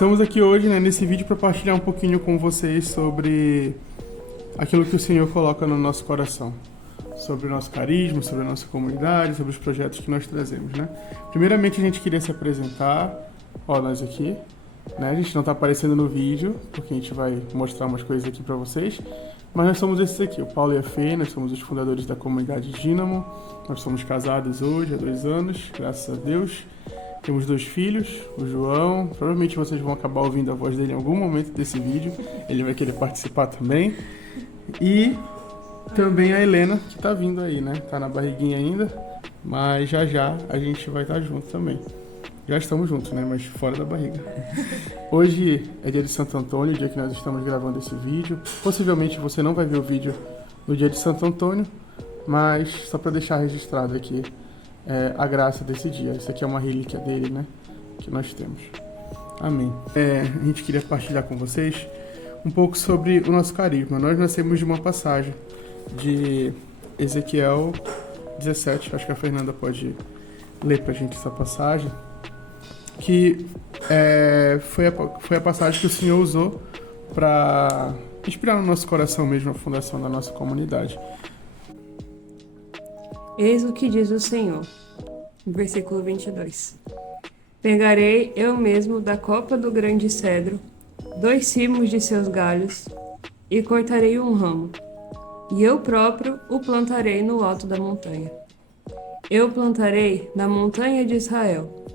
Estamos aqui hoje, nesse vídeo para partilhar um pouquinho com vocês sobre aquilo que o Senhor coloca no nosso coração, sobre o nosso carisma, sobre a nossa comunidade, sobre os projetos que nós trazemos, né? Primeiramente, a gente queria se apresentar, nós aqui, né? A gente não está aparecendo no vídeo, porque a gente vai mostrar umas coisas aqui para vocês, mas nós somos esses aqui, o Paulo e a Fê, nós somos os fundadores da comunidade Dínamo, nós somos casados hoje há 2 anos, graças a Deus. Temos 2 filhos, o João, provavelmente vocês vão acabar ouvindo a voz dele em algum momento desse vídeo, ele vai querer participar também. E também a Helena, que tá vindo aí, né? Tá na barriguinha ainda, mas já a gente vai estar junto também. Já estamos juntos, né? Mas fora da barriga. Hoje é dia de Santo Antônio, o dia que nós estamos gravando esse vídeo. Possivelmente você não vai ver o vídeo no dia de Santo Antônio, mas só para deixar registrado aqui a graça desse dia. Isso aqui é uma relíquia dele, né? Que nós temos. Amém. A gente queria partilhar com vocês um pouco sobre o nosso carisma. Nós nascemos de uma passagem de Ezequiel 17. Acho que a Fernanda pode ler pra gente essa passagem. Que foi a passagem que o Senhor usou para inspirar no nosso coração mesmo a fundação da nossa comunidade. Eis o que diz o Senhor, versículo 22. Pegarei eu mesmo da copa do grande cedro 2 cimos de seus galhos e cortarei um ramo, e eu próprio o plantarei no alto da montanha. Eu plantarei na montanha de Israel.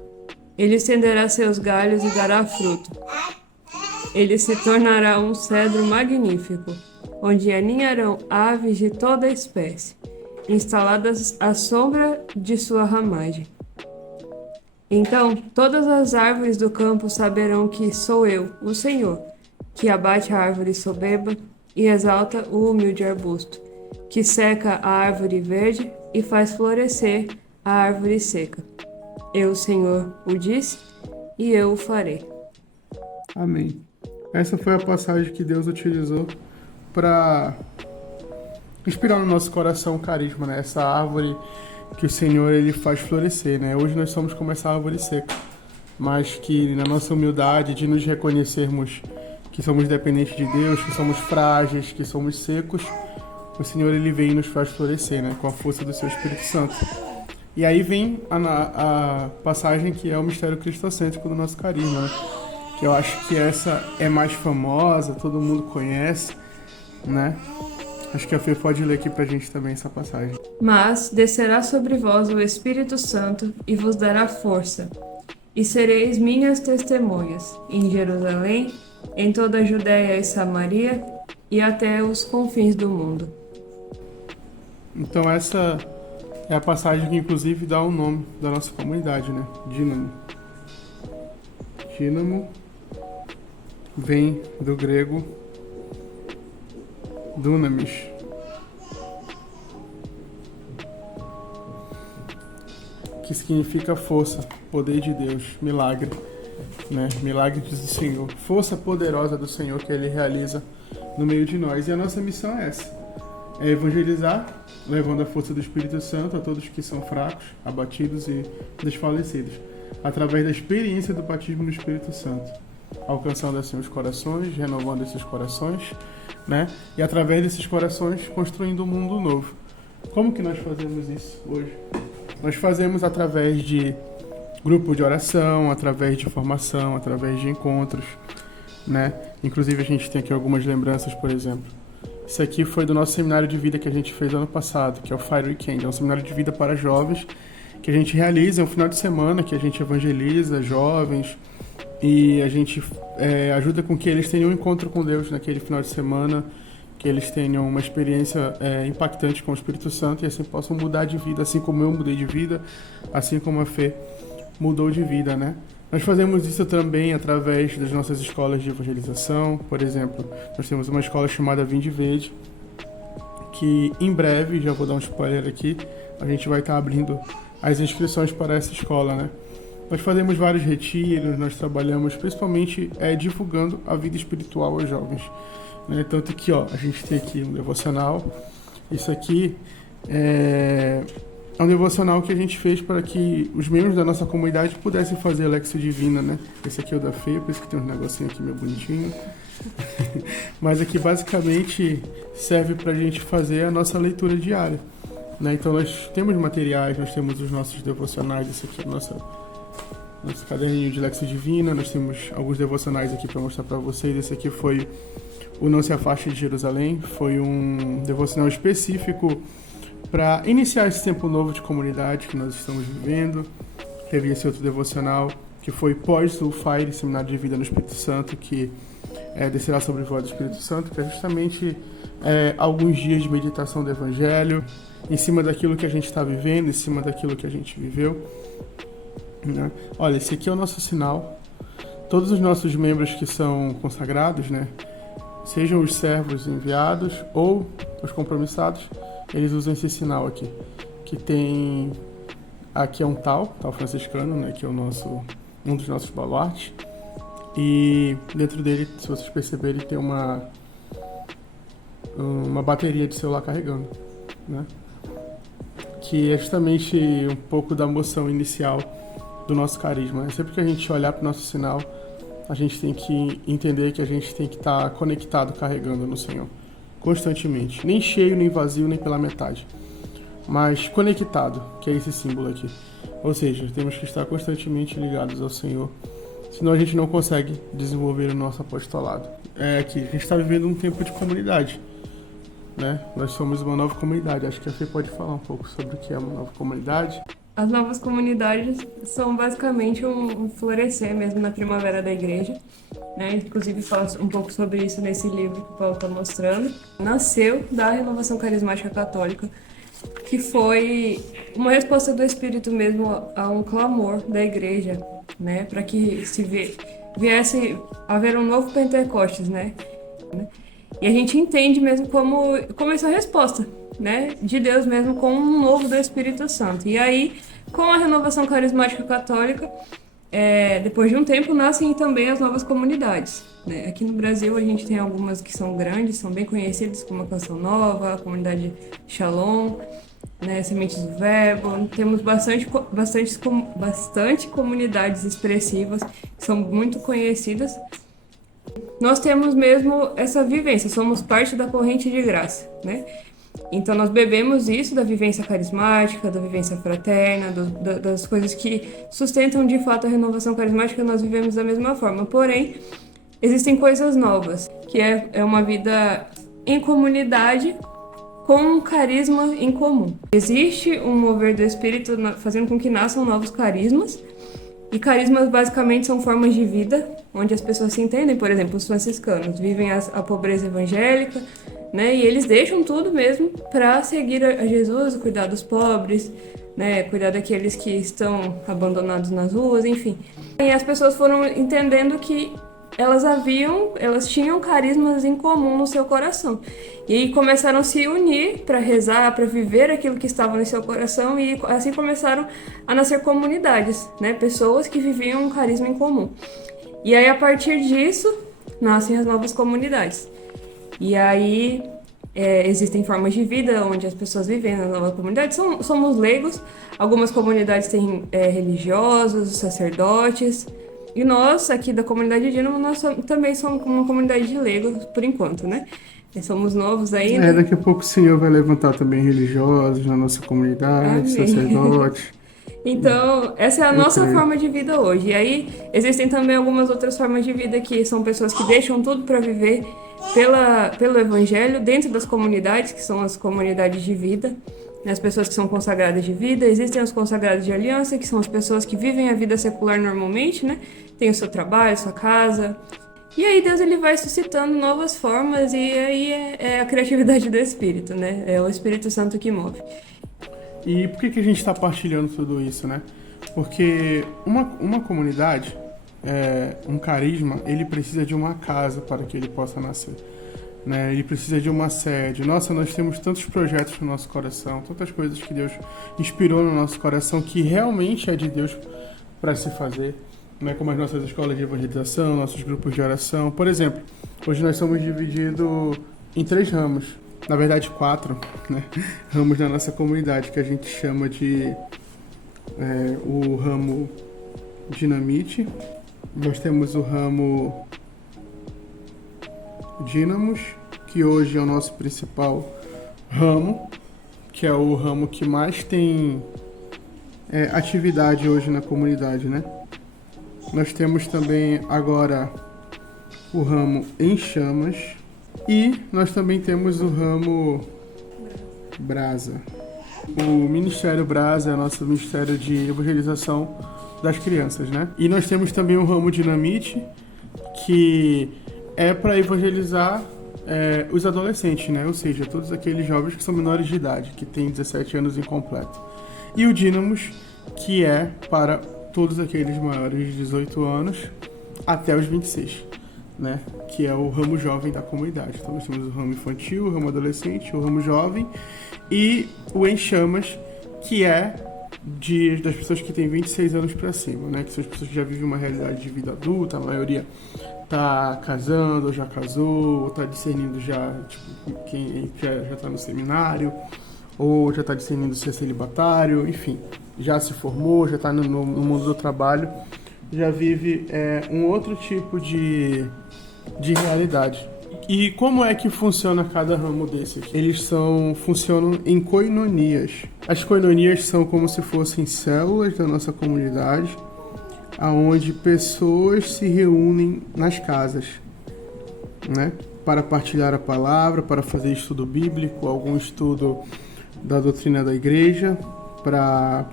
Ele estenderá seus galhos e dará fruto. Ele se tornará um cedro magnífico, onde aninharão aves de toda espécie, instaladas à sombra de sua ramagem. Então todas as árvores do campo saberão que sou eu, o Senhor, que abate a árvore soberba e exalta o humilde arbusto, que seca a árvore verde e faz florescer a árvore seca. Eu, o Senhor, o disse, e eu o farei. Amém. Essa foi a passagem que Deus utilizou para inspirar no nosso coração o carisma, né? Essa árvore que o Senhor ele faz florescer, né? Hoje nós somos como essa árvore seca, mas que na nossa humildade de nos reconhecermos que somos dependentes de Deus, que somos frágeis, que somos secos, o Senhor ele vem e nos faz florescer, né? Com a força do seu Espírito Santo. E aí vem a passagem que é o mistério cristocêntrico do nosso carisma, né? Que eu acho que essa é mais famosa, todo mundo conhece, né? Acho que a Fê pode ler aqui pra gente também essa passagem. Mas descerá sobre vós o Espírito Santo e vos dará força, e sereis minhas testemunhas em Jerusalém, em toda a Judéia e Samaria e até os confins do mundo. Então essa é a passagem que inclusive dá o nome da nossa comunidade, né? Dínamo. Dínamo vem do grego dunamis, que significa força, poder de Deus, milagre, né? Milagre diz o Senhor, força poderosa do Senhor que Ele realiza no meio de nós. E a nossa missão é essa, é evangelizar, levando a força do Espírito Santo a todos que são fracos, abatidos e desfalecidos, através da experiência do batismo no Espírito Santo, alcançando assim os corações, renovando esses corações, né? E através desses corações construindo um mundo novo. Como que nós fazemos isso hoje? Nós fazemos através de grupo de oração, através de formação, através de encontros, né? Inclusive a gente tem aqui algumas lembranças, por exemplo. Isso aqui foi do nosso seminário de vida que a gente fez ano passado, que é o Fire Weekend. É um seminário de vida para jovens que a gente realiza, é um final de semana que a gente evangeliza jovens e a gente ajuda com que eles tenham um encontro com Deus naquele final de semana, que eles tenham uma experiência impactante com o Espírito Santo e assim possam mudar de vida, assim como eu mudei de vida, assim como a Fê mudou de vida, né? Nós fazemos isso também através das nossas escolas de evangelização. Por exemplo, nós temos uma escola chamada Vinde Verde, que em breve, já vou dar um spoiler aqui, a gente vai estar abrindo as inscrições para essa escola, né? Nós fazemos vários retiros, nós trabalhamos principalmente divulgando a vida espiritual aos jovens, né? Tanto que a gente tem aqui um devocional. Isso aqui É um devocional que a gente fez para que os membros da nossa comunidade pudessem fazer a Lexia Divina, né? Esse aqui é o da Fê, por isso que tem uns negocinhos aqui meio bonitinho. Mas aqui basicamente serve para a gente fazer a nossa leitura diária, né? Então nós temos materiais, nós temos os nossos devocionais, esse aqui é o nosso caderninho de Lexia Divina, nós temos alguns devocionais aqui para mostrar para vocês. Esse aqui foi o Não Se Afaste de Jerusalém, foi um devocional específico para iniciar esse tempo novo de comunidade que nós estamos vivendo. Teve esse outro devocional que foi pós o Fire, Seminário de Vida no Espírito Santo, que descerá sobre vós do Espírito Santo, que é justamente alguns dias de meditação do Evangelho, em cima daquilo que a gente está vivendo, em cima daquilo que a gente viveu, né? Olha, esse aqui é o nosso sinal. Todos os nossos membros que são consagrados, né, sejam os servos enviados ou os compromissados, eles usam esse sinal aqui, que tem... Aqui é um tal franciscano, né, que é um dos nossos baluartes. E dentro dele, se vocês perceberem, tem uma bateria de celular carregando, né? Que é justamente um pouco da moção inicial do nosso carisma. Sempre que a gente olhar para o nosso sinal, a gente tem que entender que a gente tem que estar conectado, carregando no Senhor, constantemente. Nem cheio, nem vazio, nem pela metade, mas conectado, que é esse símbolo aqui. Ou seja, temos que estar constantemente ligados ao Senhor, senão a gente não consegue desenvolver o nosso apostolado. Que a gente está vivendo um tempo de comunidade, né? Nós somos uma nova comunidade. Acho que a Fê pode falar um pouco sobre o que é uma nova comunidade. As novas comunidades são basicamente um florescer mesmo na primavera da igreja, né? Inclusive fala um pouco sobre isso nesse livro que o Paulo está mostrando. Nasceu da Renovação Carismática Católica, que foi uma resposta do Espírito mesmo a um clamor da igreja, né, para que viesse a haver um novo Pentecostes, né? E a gente entende mesmo como essa resposta, né, de Deus mesmo com um novo do Espírito Santo. E aí, com a Renovação Carismática Católica, depois de um tempo, nascem também as novas comunidades, né? Aqui no Brasil a gente tem algumas que são grandes, são bem conhecidas, como a Canção Nova, a comunidade Shalom, né, Sementes do Verbo. Temos bastante comunidades expressivas que são muito conhecidas. Nós temos mesmo essa vivência, somos parte da corrente de graça, né? Então nós bebemos isso da vivência carismática, da vivência fraterna, das coisas que sustentam de fato a renovação carismática. Nós vivemos da mesma forma, porém existem coisas novas, que é uma vida em comunidade com um carisma em comum. Existe um mover do Espírito fazendo com que nasçam novos carismas, e carismas basicamente são formas de vida onde as pessoas se entendem. Por exemplo, os franciscanos vivem a pobreza evangélica, né, e eles deixam tudo mesmo para seguir a Jesus, cuidar dos pobres, né, cuidar daqueles que estão abandonados nas ruas, enfim. E as pessoas foram entendendo que elas tinham carismas em comum no seu coração. E aí começaram a se unir para rezar, para viver aquilo que estava no seu coração, e assim começaram a nascer comunidades, né? Pessoas que viviam um carisma em comum. E aí, a partir disso, nascem as novas comunidades. E aí existem formas de vida onde as pessoas vivem na nova comunidade. Somos leigos, algumas comunidades têm religiosos, sacerdotes. E nós, aqui da comunidade Dínamo, nós também somos uma comunidade de leigos, por enquanto, né? Somos novos ainda. Daqui a pouco o Senhor vai levantar também religiosos na nossa comunidade, amém, sacerdotes. Então, essa é a nossa forma de vida hoje. E aí, existem também algumas outras formas de vida que são pessoas que deixam tudo para viver pelo Evangelho dentro das comunidades, que são as comunidades de vida. As pessoas que são consagradas de vida. Existem os consagrados de aliança, que são as pessoas que vivem a vida secular normalmente, né? Tem o seu trabalho, sua casa. E aí Deus ele vai suscitando novas formas, e aí é a criatividade do Espírito, né? É o Espírito Santo que move. E por que a gente está partilhando tudo isso, né? Porque uma comunidade, um carisma, ele precisa de uma casa para que ele possa nascer, né? Ele precisa de uma sede. Nossa, nós temos tantos projetos no nosso coração, tantas coisas que Deus inspirou no nosso coração que realmente é de Deus para se fazer, né? Como as nossas escolas de evangelização, nossos grupos de oração. Por exemplo, hoje nós somos divididos em 3 ramos, na verdade 4, né, ramos da nossa comunidade, que a gente chama de o ramo Dinamite. Nós temos o ramo Dínamos, que hoje é o nosso principal ramo, que é o ramo que mais tem atividade hoje na comunidade, né? Nós temos também agora o ramo Em Chamas e nós também temos o ramo Brasa. O Ministério Brasa é nosso ministério de evangelização das crianças, né? E nós temos também o ramo Dinamite, que é para evangelizar os adolescentes, né? Ou seja, todos aqueles jovens que são menores de idade, que têm 17 anos incompleto. E o Dínamos, que é para todos aqueles maiores de 18 anos até os 26, né? Que é o ramo jovem da comunidade. Então nós temos o ramo infantil, o ramo adolescente, o ramo jovem e o Em Chamas, que é das pessoas que têm 26 anos para cima, né? Que são as pessoas que já vivem uma realidade de vida adulta, a maioria tá casando, ou já casou, ou tá discernindo já, tipo, quem já tá no seminário, ou já tá discernindo se é celibatário, enfim, já se formou, já tá no mundo do trabalho, já vive um outro tipo de realidade. E como é que funciona cada ramo desse aqui? Eles funcionam em koinonias. As koinonias são como se fossem células da nossa comunidade, aonde pessoas se reúnem nas casas, né? Para partilhar a palavra, para fazer estudo bíblico, algum estudo da doutrina da igreja, para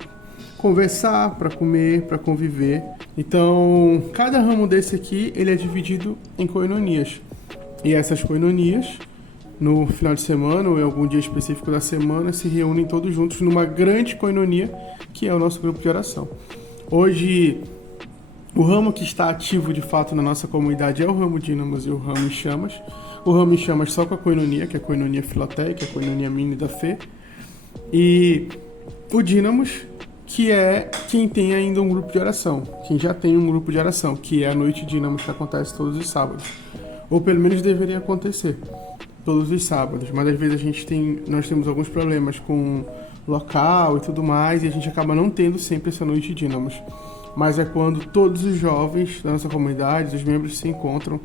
conversar, para comer, para conviver. Então, cada ramo desse aqui, ele é dividido em koinonias. E essas koinonias, no final de semana ou em algum dia específico da semana, se reúnem todos juntos numa grande koinonia, que é o nosso grupo de oração. Hoje, o ramo que está ativo de fato na nossa comunidade é o ramo Dínamos e o ramo Em Chamas. O ramo Em Chamas só com a koinonia, que é a koinonia Filoteia, que é a koinonia mini da fé. E o Dínamos, que é quem tem ainda um grupo de oração, quem já tem um grupo de oração, que é a noite Dínamos, que acontece todos os sábados. Ou pelo menos deveria acontecer todos os sábados, mas às vezes nós temos alguns problemas com local e tudo mais, e a gente acaba não tendo sempre essa noite Dínamos. Mas é quando todos os jovens da nossa comunidade, os membros, se encontram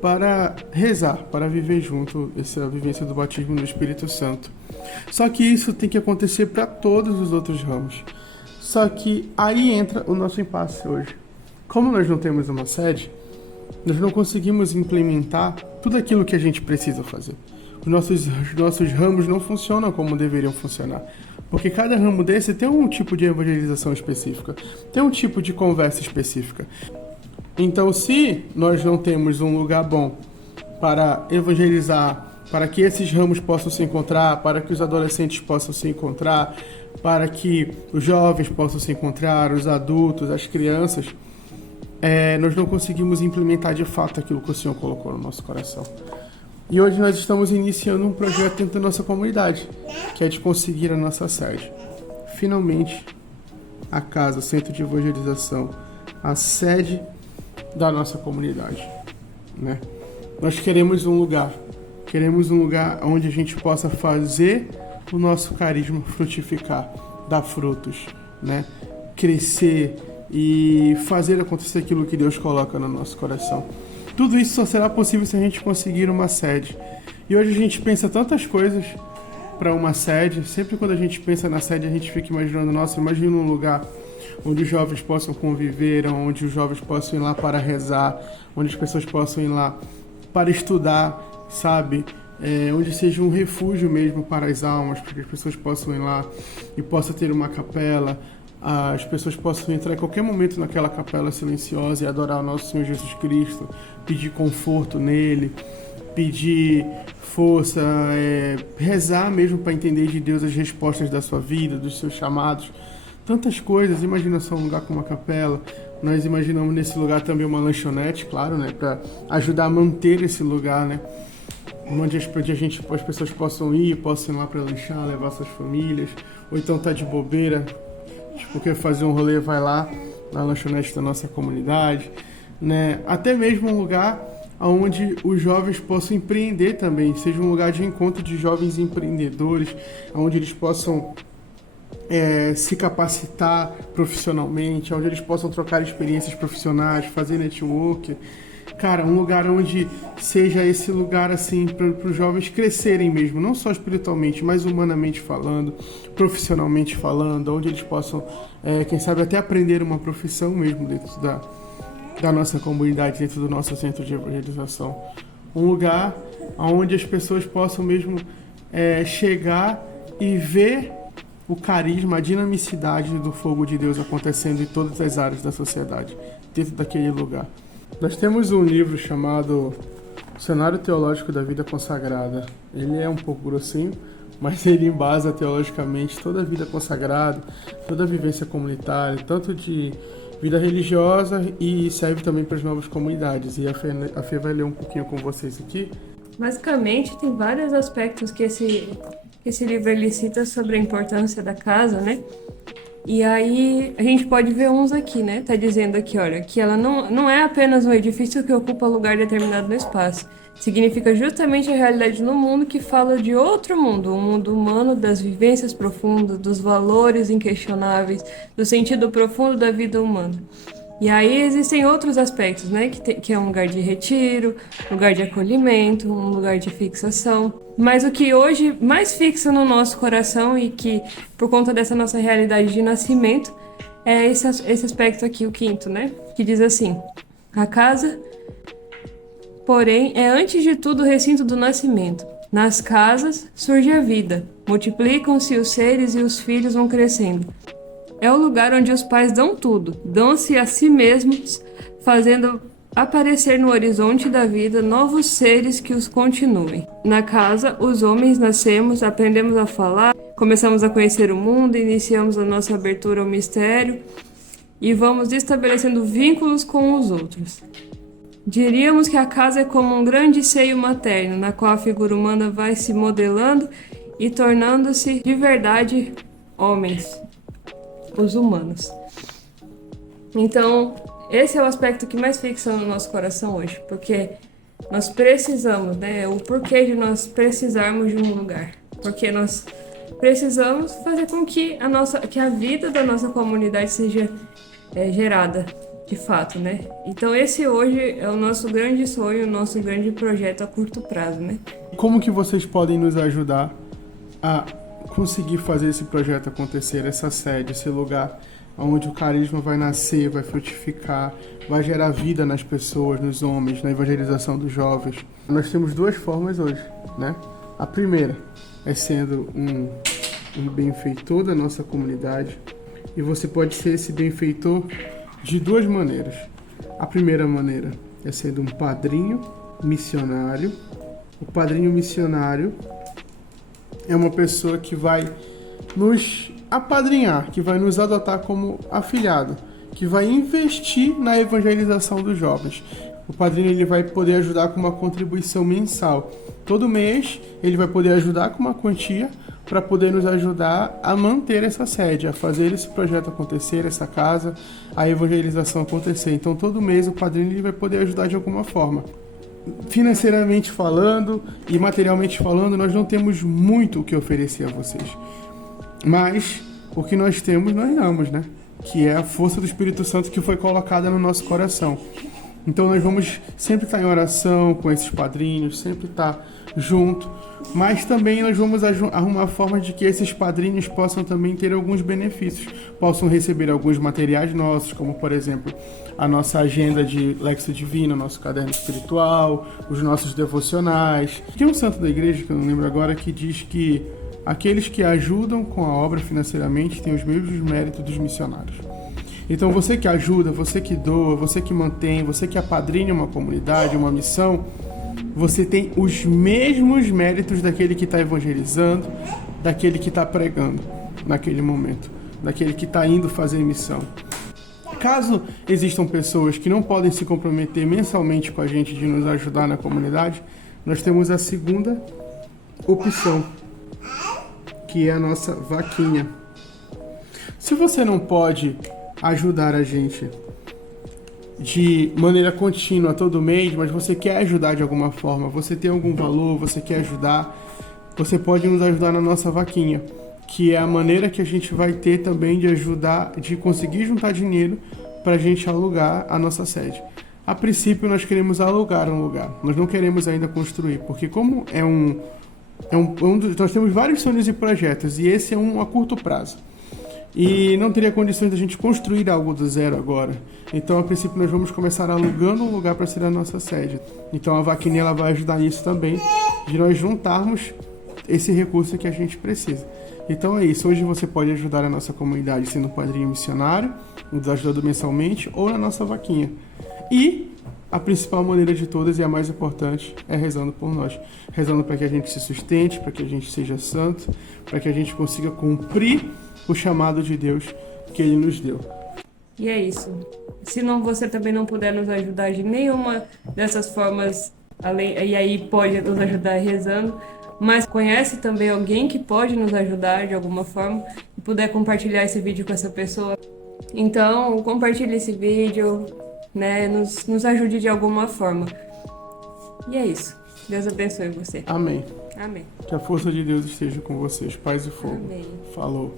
para rezar, para viver junto essa vivência do batismo no Espírito Santo. Só que isso tem que acontecer para todos os outros ramos. Só que aí entra o nosso impasse hoje. Como nós não temos uma sede, nós não conseguimos implementar tudo aquilo que a gente precisa fazer. Os nossos ramos não funcionam como deveriam funcionar. Porque cada ramo desse tem um tipo de evangelização específica, tem um tipo de conversa específica. Então, se nós não temos um lugar bom para evangelizar, para que esses ramos possam se encontrar, para que os adolescentes possam se encontrar, para que os jovens possam se encontrar, os adultos, as crianças, nós não conseguimos implementar de fato aquilo que o Senhor colocou no nosso coração. E hoje nós estamos iniciando um projeto dentro da nossa comunidade, que é de conseguir a nossa sede. Finalmente, a casa, o centro de evangelização, a sede da nossa comunidade, né? Nós queremos um lugar onde a gente possa fazer o nosso carisma frutificar, dar frutos, né? Crescer e fazer acontecer aquilo que Deus coloca no nosso coração. Tudo isso só será possível se a gente conseguir uma sede. E hoje a gente pensa tantas coisas para uma sede. Sempre quando a gente pensa na sede, a gente fica imaginando, nossa, imagina um lugar onde os jovens possam conviver, onde os jovens possam ir lá para rezar, onde as pessoas possam ir lá para estudar, sabe? Onde seja um refúgio mesmo para as almas, para que as pessoas possam ir lá e possa ter uma capela, as pessoas possam entrar em qualquer momento naquela capela silenciosa e adorar o nosso Senhor Jesus Cristo, pedir conforto nele, pedir força, rezar mesmo para entender de Deus as respostas da sua vida, dos seus chamados, tantas coisas. Imagina só um lugar com uma capela. Nós imaginamos nesse lugar também uma lanchonete, claro, né, para ajudar a manter esse lugar, né, onde as pessoas possam ir lá para lanchar, levar suas famílias, ou então tá de bobeira, quer fazer um rolê, vai lá na lanchonete da nossa comunidade, né? Até mesmo um lugar onde os jovens possam empreender também, seja um lugar de encontro de jovens empreendedores, onde eles possam se capacitar profissionalmente, onde eles possam trocar experiências profissionais, fazer network. Cara, um lugar onde seja esse lugar assim para os jovens crescerem mesmo, não só espiritualmente, mas humanamente falando, profissionalmente falando, onde eles possam, quem sabe, até aprender uma profissão mesmo dentro da nossa comunidade, dentro do nosso centro de evangelização. Um lugar onde as pessoas possam mesmo chegar e ver o carisma, a dinamicidade do fogo de Deus acontecendo em todas as áreas da sociedade, dentro daquele lugar. Nós temos um livro chamado Cenário Teológico da Vida Consagrada. Ele é um pouco grossinho, mas ele embasa teologicamente toda a vida consagrada, toda a vivência comunitária, tanto de vida religiosa, e serve também para as novas comunidades. E a Fê vai ler um pouquinho com vocês aqui. Basicamente, tem vários aspectos que esse livro ele cita sobre a importância da casa, né? E aí a gente pode ver uns aqui, né? Tá dizendo aqui, olha, que ela não é apenas um edifício que ocupa lugar determinado no espaço. Significa justamente a realidade no mundo que fala de outro mundo, um mundo humano, das vivências profundas, dos valores inquestionáveis, do sentido profundo da vida humana. E aí existem outros aspectos, né? Que é um lugar de retiro, lugar de acolhimento, um lugar de fixação. Mas o que hoje mais fixa no nosso coração e que, por conta dessa nossa realidade de nascimento, é esse aspecto aqui, o quinto, né? Que diz assim: a casa, porém, é antes de tudo o recinto do nascimento. Nas casas surge a vida, multiplicam-se os seres e os filhos vão crescendo. É o lugar onde os pais dão tudo, dão-se a si mesmos, fazendo aparecer no horizonte da vida novos seres que os continuem. Na casa, os homens nascemos, aprendemos a falar, começamos a conhecer o mundo, iniciamos a nossa abertura ao mistério e vamos estabelecendo vínculos com os outros. Diríamos que a casa é como um grande seio materno, na qual a figura humana vai se modelando e tornando-se de verdade homens. Os humanos. Então, esse é o aspecto que mais fixa no nosso coração hoje, porque nós precisamos, né? O porquê de nós precisarmos de um lugar, porque nós precisamos fazer com que a vida da nossa comunidade seja gerada, de fato, né? Então, esse hoje é o nosso grande sonho, o nosso grande projeto a curto prazo, né? Como que vocês podem nos ajudar a conseguir fazer esse projeto acontecer, essa sede, esse lugar onde o carisma vai nascer, vai frutificar, vai gerar vida nas pessoas, nos homens, na evangelização dos jovens? Nós temos duas formas hoje, né? A primeira é sendo um benfeitor da nossa comunidade, e você pode ser esse benfeitor de duas maneiras. A primeira maneira é sendo um padrinho missionário. O padrinho missionário é uma pessoa que vai nos apadrinhar, que vai nos adotar como afilhado, que vai investir na evangelização dos jovens. O padrinho ele vai poder ajudar com uma contribuição mensal. Todo mês ele vai poder ajudar com uma quantia para poder nos ajudar a manter essa sede, a fazer esse projeto acontecer, essa casa, a evangelização acontecer. Então todo mês o padrinho ele vai poder ajudar de alguma forma. Financeiramente falando e materialmente falando, nós não temos muito o que oferecer a vocês. Mas o que nós temos, nós damos, né? Que é a força do Espírito Santo que foi colocada no nosso coração. Então nós vamos sempre estar em oração com esses padrinhos, sempre estar junto, mas também nós vamos arrumar formas de que esses padrinhos possam também ter alguns benefícios, possam receber alguns materiais nossos, como por exemplo a nossa agenda de Lexio Divina, nosso caderno espiritual, os nossos devocionais. Tem um santo da igreja, que eu não lembro agora, que diz que aqueles que ajudam com a obra financeiramente têm os mesmos méritos dos missionários. Então você que ajuda, você que doa, você que mantém, você que apadrinha uma comunidade, uma missão, você tem os mesmos méritos daquele que está evangelizando, daquele que está pregando naquele momento, daquele que está indo fazer missão. Caso existam pessoas que não podem se comprometer mensalmente com a gente de nos ajudar na comunidade, nós temos a segunda opção, que é a nossa vaquinha. Se você não pode ajudar a gente de maneira contínua todo mês, mas você quer ajudar de alguma forma, você tem algum valor, você quer ajudar, você pode nos ajudar na nossa vaquinha, que é a maneira que a gente vai ter também de ajudar, de conseguir juntar dinheiro para a gente alugar a nossa sede. A princípio, nós queremos alugar um lugar, nós não queremos ainda construir, porque como nós temos vários sonhos e projetos, e esse é um a curto prazo. E não teria condições de a gente construir algo do zero agora. Então, a princípio, nós vamos começar alugando um lugar para ser a nossa sede. Então, a vaquinha ela vai ajudar nisso também, de nós juntarmos esse recurso que a gente precisa. Então é isso, hoje você pode ajudar a nossa comunidade sendo padrinho missionário, nos ajudando mensalmente ou na nossa vaquinha. E a principal maneira de todas e a mais importante é rezando por nós. Rezando para que a gente se sustente, para que a gente seja santo, para que a gente consiga cumprir o chamado de Deus que Ele nos deu. E é isso. Se você também não puder nos ajudar de nenhuma dessas formas, e aí pode nos ajudar rezando, mas conhece também alguém que pode nos ajudar de alguma forma e puder compartilhar esse vídeo com essa pessoa. Então, compartilhe esse vídeo, né? Nos ajude de alguma forma. E é isso. Deus abençoe você. Amém. Amém. Que a força de Deus esteja com vocês. Paz e fogo. Amém. Falou.